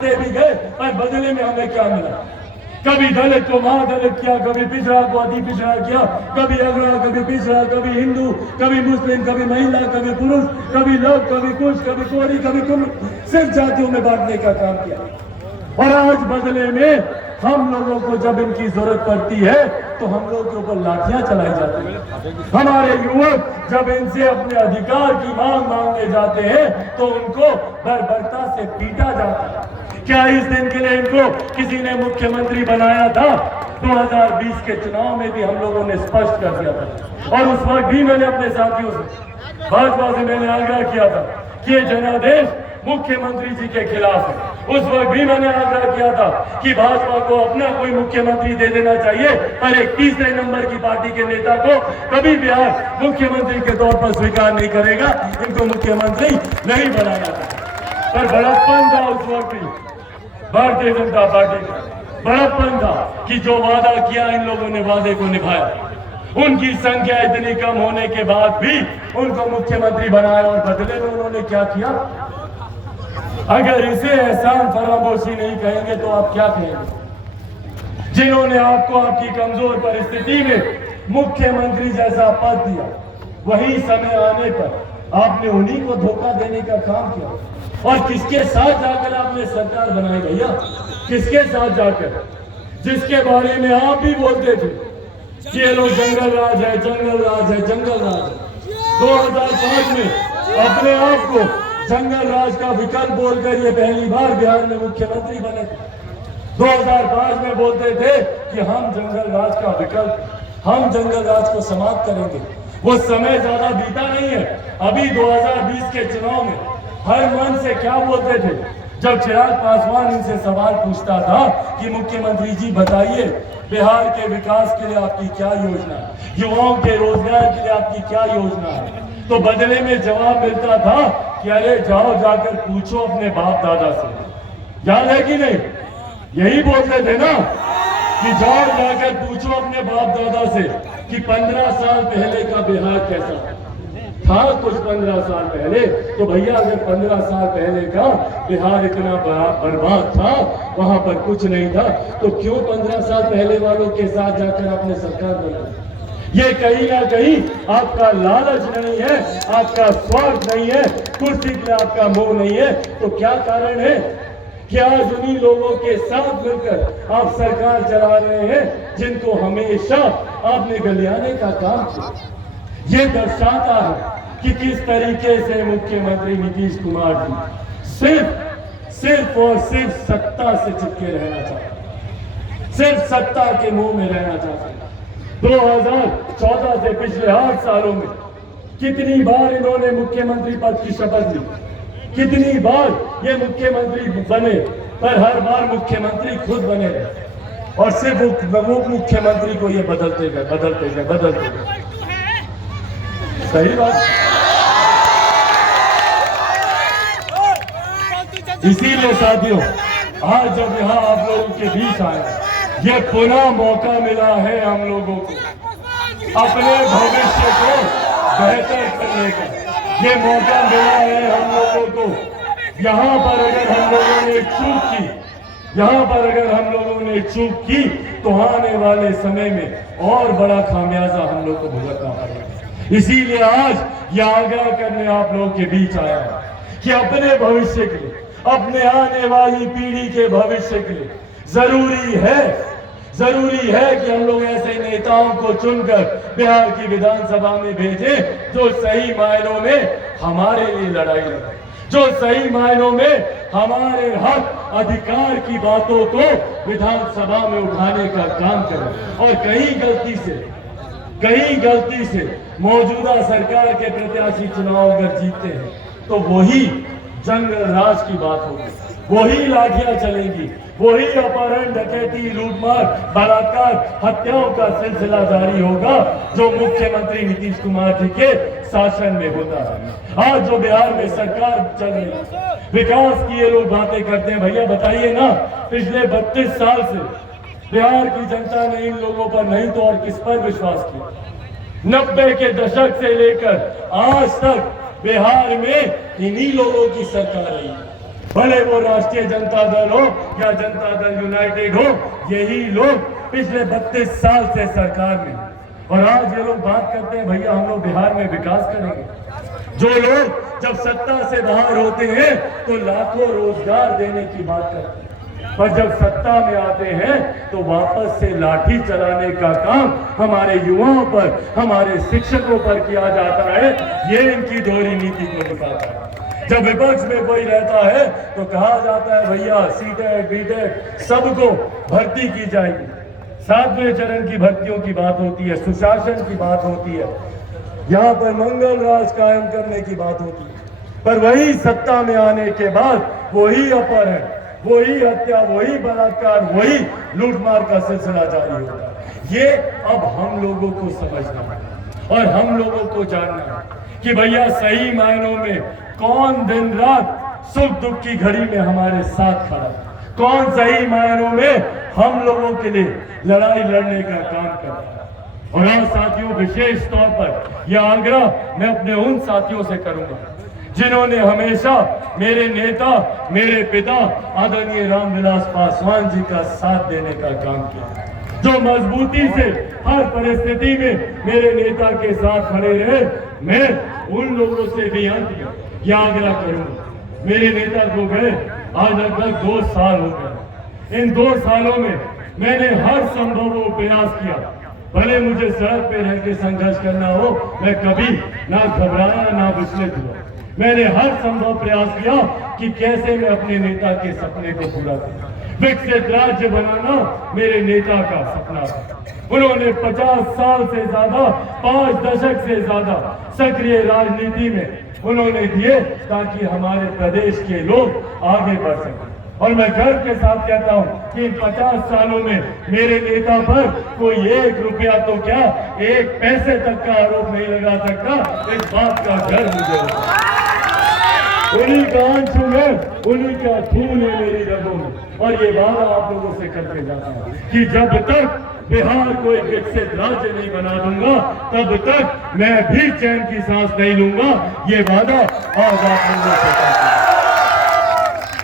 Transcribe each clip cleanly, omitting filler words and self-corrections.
दे भी गए और बदले में हमें क्या मिला? कभी दलित को महादलित किया, कभी पिछड़ा को अति पिछड़ा किया, कभी अगड़ा, कभी पिछड़ा, कभी हिंदू, कभी मुस्लिम, कभी महिला, कभी पुरुष, कभी लोग, कभी कुछ, कभी कोरी, कभी कुम, सिर्फ जातियों में बांटने का काम किया। और आज बदले में हम लोगों को जब इनकी जरूरत पड़ती है तो हम लोग के ऊपर लाठियां चलाई जाती हैं। हमारे युवक जब इनसे अपने अधिकार की मांग मांगने जाते हैं तो उनको बर्बरता से पीटा जाता है। क्या इस दिन के लिए इनको किसी ने मुख्यमंत्री बनाया था? 2020 के चुनाव में भी हम लोगों ने स्पष्ट कर दिया था और उस वक्त भी मैंने अपने साथियों से, भाजपा से मैंने आग्रह किया था कि ये जनादेश मुख्यमंत्री जी के खिलाफ है। उस वक्त भी मैंने आग्रह किया था कि भाजपा को अपना कोई मुख्यमंत्री दे देना चाहिए और एक तीसरे नंबर की पार्टी के नेता को कभी बिहार मुख्यमंत्री के तौर पर स्वीकार नहीं करेगा, इनको मुख्यमंत्री नहीं बनाना था। पर बड़प्पन था उस वक्त भी भारतीय जनता पार्टी का, बड़प्पन था कि जो वादा किया इन लोगों ने वादे को निभाया। उनकी संख्या इतनी कम होने के बाद भी उनको मुख्यमंत्री बनाया और बदले में उन्होंने क्या किया? अगर इसे एहसान फरामोशी नहीं कहेंगे तो आप क्या कहेंगे? जिन्होंने आपको आपकी कमजोर परिस्थिति में मुख्यमंत्री जैसा पद दिया, वही समय आने पर आपने उन्हीं को धोखा देने का काम किया। और किसके साथ जाकर आपने सरकार बनाई भैया? किसके साथ जाकर? जिसके बारे में आप भी बोलते थे कि ये लोग जंगल राज है, जंगल राज है, जंगल राज है। 2005 में अपने आप को जंगल राज का विकल्प बोलकर ये पहली बार बिहार में मुख्यमंत्री बने। 2005 में बोलते थे कि हम जंगल राज का विकल्प, हम जंगल राज को समाप्त करेंगे। वो समय ज्यादा बीता नहीं है। अभी 2020 के चुनाव में हर मन से क्या बोलते थे? जब चिराग पासवान इनसे सवाल पूछता था कि मुख्यमंत्री जी बताइए बिहार के विकास के लिए आपकी क्या योजना है, युवाओं के रोजगार के लिए आपकी क्या योजना है, तो बदले में जवाब मिलता था कि अरे जाओ जाकर पूछो अपने बाप दादा से। याद है कि नहीं? यही बोलते थे ना कि जाओ जाकर पूछो अपने बाप दादा से कि 15 साल पहले का बिहार कैसा था। कुछ 15 साल पहले तो भैया, अगर 15 साल पहले का बिहार इतना बर्बाद था, वहां पर कुछ नहीं था, तो क्यों 15 साल पहले वालों के साथ जाकर आपने सरकार बनाई? ये कहीं ना कहीं आपका लालच नहीं है, आपका स्वार्थ नहीं है, कुर्सी के लिए आपका मोह नहीं है। तो क्या कारण है कि आज उन्हीं लोगों के साथ मिलकर आप सरकार चला रहे हैं जिनको हमेशा आपने गलियाने का काम किया? ये दर्शाता है कि किस तरीके से मुख्यमंत्री नीतीश कुमार जी सिर्फ और सिर्फ सत्ता से चिपके रहना चाहते हैं, सिर्फ सत्ता के मुंह में रहना चाहते हैं। 2014 से पिछले 8 सालों में कितनी बार इन्होंने मुख्यमंत्री पद की शपथ ली, कितनी बार ये मुख्यमंत्री बने, पर हर बार मुख्यमंत्री खुद बने रहे और सिर्फ उप मुख्यमंत्री को ये बदलते गए। सही बात। इसीलिए साथियों, आज जब यहाँ आप लोगों के बीच आए, ये पुनः मौका मिला है हम लोगों को अपने भविष्य को बेहतर करने का। ये मौका मिला है हम लोगों को। यहाँ पर अगर हम लोगों ने चूक की तो आने वाले समय में और बड़ा खामियाजा हम लोग को भुगतना पड़ेगा। इसीलिए आज यह आग्रह करने आप लोगों के बीच आया है कि अपने भविष्य के लिए, अपने आने वाली पीढ़ी के भविष्य के लिए जरूरी है कि हम लोग ऐसे नेताओं को चुनकर बिहार की विधानसभा में भेजें जो सही मायनों में हमारे लिए लड़ाई लड़े, जो सही मायनों में हमारे हक अधिकार की बातों को विधानसभा में उठाने का काम करें। और कहीं गलती से मौजूदा सरकार के प्रत्याशी चुनाव अगर जीतते हैं तो वही जंगल राज की बात होगी, वही लाठियां चलेंगी, वही अपहरण, डकैती, लूटमार, बलात्कार, हत्याओं का सिलसिला जारी होगा जो मुख्यमंत्री नीतीश कुमार जी के शासन में होता है। आज जो बिहार में सरकार चल रही है, विकास की ये लोग बातें करते हैं। भैया बताइए ना, पिछले 32 साल से बिहार की जनता ने इन लोगों पर नहीं तो और किस पर विश्वास किया? 90 के दशक से लेकर आज तक बिहार में इन्हीं लोगों की सरकार रही है। भले वो राष्ट्रीय जनता दल हो या जनता दल यूनाइटेड हो, यही लोग पिछले 32 साल से सरकार में, और आज ये लोग बात करते हैं भैया हम लोग बिहार में विकास करेंगे। जो लोग जब सत्ता से बाहर होते हैं तो लाखों रोजगार देने की बात करते हैं, पर जब सत्ता में आते हैं तो वापस से लाठी चलाने का काम हमारे युवाओं पर, हमारे शिक्षकों पर किया जाता है। ये इनकी दोहरी नीति को दिखाता है। जब विपक्ष में कोई रहता है तो कहा जाता है भैया सीटेट बीटेट सबको भर्ती की जाएगी, 7वें चरण की भर्तियों की बात होती है, सुशासन की बात होती है, यहाँ पर मंगल राज कायम करने की बात होती है। पर वही सत्ता में आने के बाद वही अपहरण, वही हत्या, वही बलात्कार, वही लूटमार का सिलसिला जारी होता है। ये अब हम लोगों को समझना है और हम लोगों को जानना है कि भैया सही मायनों में कौन दिन रात सुख दुख की घड़ी में हमारे साथ खड़ा, कौन सही मायनों में हम लोगों के लिए लड़ाई लड़ने का काम करता है। और आज साथियों, विशेष तौर पर यह आग्रह मैं अपने उन साथियों से करूंगा जिन्होंने हमेशा मेरे नेता, मेरे पिता आदरणीय रामविलास पासवान जी का साथ देने का काम किया, जो मजबूती से हर परिस्थिति में मेरे नेता के साथ खड़े रहे। मैं उन लोगों से भी अंत में यह आग्रह करूंगा, मेरे नेता को गए आज लगभग 2 साल हो गए। इन 2 सालों में मैंने हर संभव प्रयास किया, भले मुझे सड़क पे रह के संघर्ष करना हो, मैं कभी ना घबराया ना विचलित हुआ। मैंने हर संभव प्रयास किया कि कैसे मैं अपने नेता के सपने को पूरा करूं। विकसित राज्य बनाना मेरे नेता का सपना था। उन्होंने 50 साल से ज्यादा, 5 दशक से ज्यादा सक्रिय राजनीति में उन्होंने दिए ताकि हमारे प्रदेश के लोग आगे बढ़ सकें। और मैं गर्व के साथ कहता हूं कि इन 50 सालों में मेरे नेता पर कोई 1 रुपया तो क्या 1 पैसे तक का आरोप नहीं लगा सकता। इस बात का गर्व मुझे होता है। उन्हीं का आंसू है, उन्हीं का खून है मेरी रगों में। और ये वादा आप लोगों से करके जाता हूं कि जब तक बिहार को एक विकसित राज्य नहीं बना दूंगा तब तक मैं भी चैन की सांस नहीं लूंगा। ये वादा आज आप लोगों से करता हूं।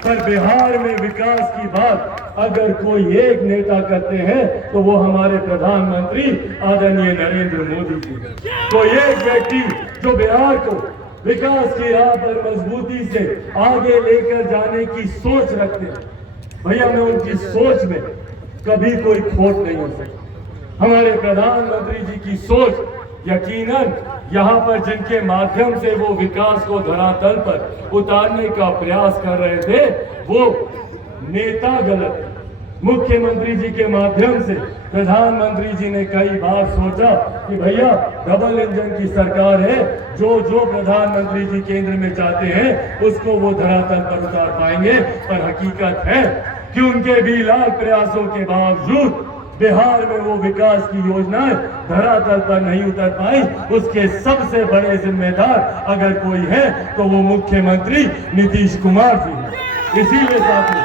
पर बिहार में विकास की बात अगर कोई एक नेता करते हैं तो वो हमारे प्रधानमंत्री आदरणीय नरेंद्र मोदी जी। कोई एक व्यक्ति जो बिहार को विकास की राह पर मजबूती से आगे लेकर जाने की सोच रखते हैं, भैया मैं उनकी सोच में कभी कोई खोट नहीं हो सकती। हमारे प्रधानमंत्री जी की सोच यकीनन यहाँ पर जिनके माध्यम से वो विकास को धरातल पर उतारने का प्रयास कर रहे थे वो नेता गलत। मुख्यमंत्री जी के माध्यम से प्रधानमंत्री जी ने कई बार सोचा कि भैया डबल इंजन की सरकार है, जो जो प्रधानमंत्री जी केंद्र में चाहते हैं उसको वो धरातल पर उतार पाएंगे। पर हकीकत है कि उनके भी लाख प्रयासों के बावजूद बिहार में वो विकास की योजनाएं धरातल पर नहीं उतर पाई। उसके सबसे बड़े जिम्मेदार अगर कोई है तो वो मुख्यमंत्री नीतीश कुमार जी हैं। इसीलिए साथियों,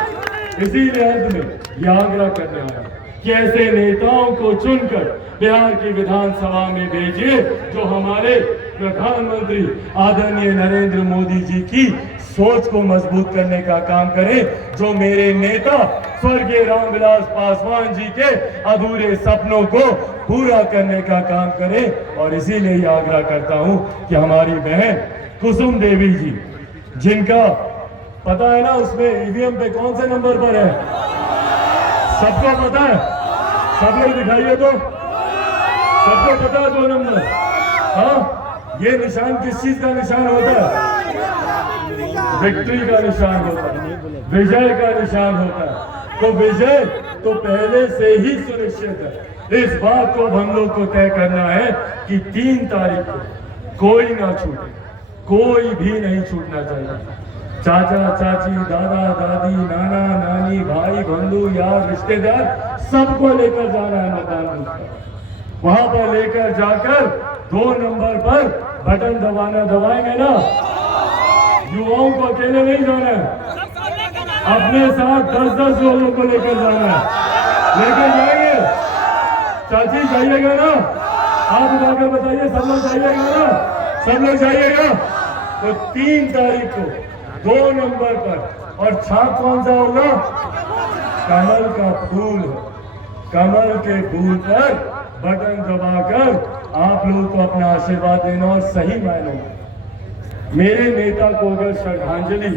इसीलिए अंत में यह आग्रह करने आया कि ऐसे नेताओं को चुनकर बिहार की विधानसभा में भेजिए जो हमारे प्रधानमंत्री आदरणीय नरेंद्र मोदी जी की सोच को मजबूत करने का काम करें, जो मेरे नेता स्वर्गीय रामविलास पासवान जी के अधूरे सपनों को पूरा करने का काम करें। और इसीलिए यह आग्रह करता हूं कि हमारी बहन कुसुम देवी जी, जिनका पता है ना उसमें ईवीएम पे कौन से नंबर पर है, सबको पता है, सब लोग दिखाइए तो, सबको पता है 2 नंबर। हाँ, ये निशान किस चीज का निशान होता है? विक्ट्री का निशान होता है, विजय का निशान होता है। तो विजय तो पहले से ही सुनिश्चित है। इस बात को हम लोग को तय करना है कि 3 तारीख को कोई ना छूटे, कोई भी नहीं छूटना चाहिए। चाचा चाची, दादा दादी, नाना नानी, भाई बंधु, यार रिश्तेदार सबको लेकर जाना है मतदान बूथ पर। वहां पर लेकर जाकर 2 नंबर पर बटन दबाएंगे ना। युवाओं को अकेले नहीं जाना है, अपने साथ 10-10 लोगों को लेकर जाना है। लेकर जाएंगे? चाची जाइएगा ना? आप उठाकर बताइए, सब लोग जाइएगा ना? सब लोग जाइएगा? तो 3 तारीख को 2 नंबर पर और छाप कौन सा होगा? कमल का फूल। कमल के फूल पर बटन दबाकर आप लोग को अपना आशीर्वाद देना। और सही मायनों में मेरे नेता को अगर श्रद्धांजलि,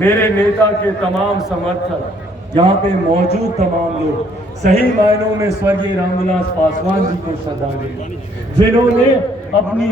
मेरे नेता के तमाम समर्थक, यहाँ पे मौजूद तमाम लोग सही मायनों में स्वर्गीय रामविलास पासवान जी को श्रद्धांजलि, जिन्होंने अपनी